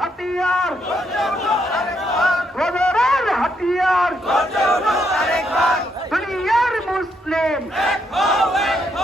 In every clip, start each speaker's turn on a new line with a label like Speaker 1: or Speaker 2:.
Speaker 1: হাতিয়ার। গজরের হাতিয়ার। দুনিয়ার মুসলিম। এক হও এক হও।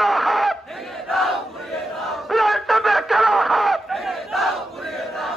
Speaker 1: কারা হাত দাও পুড়িয়ে দাও।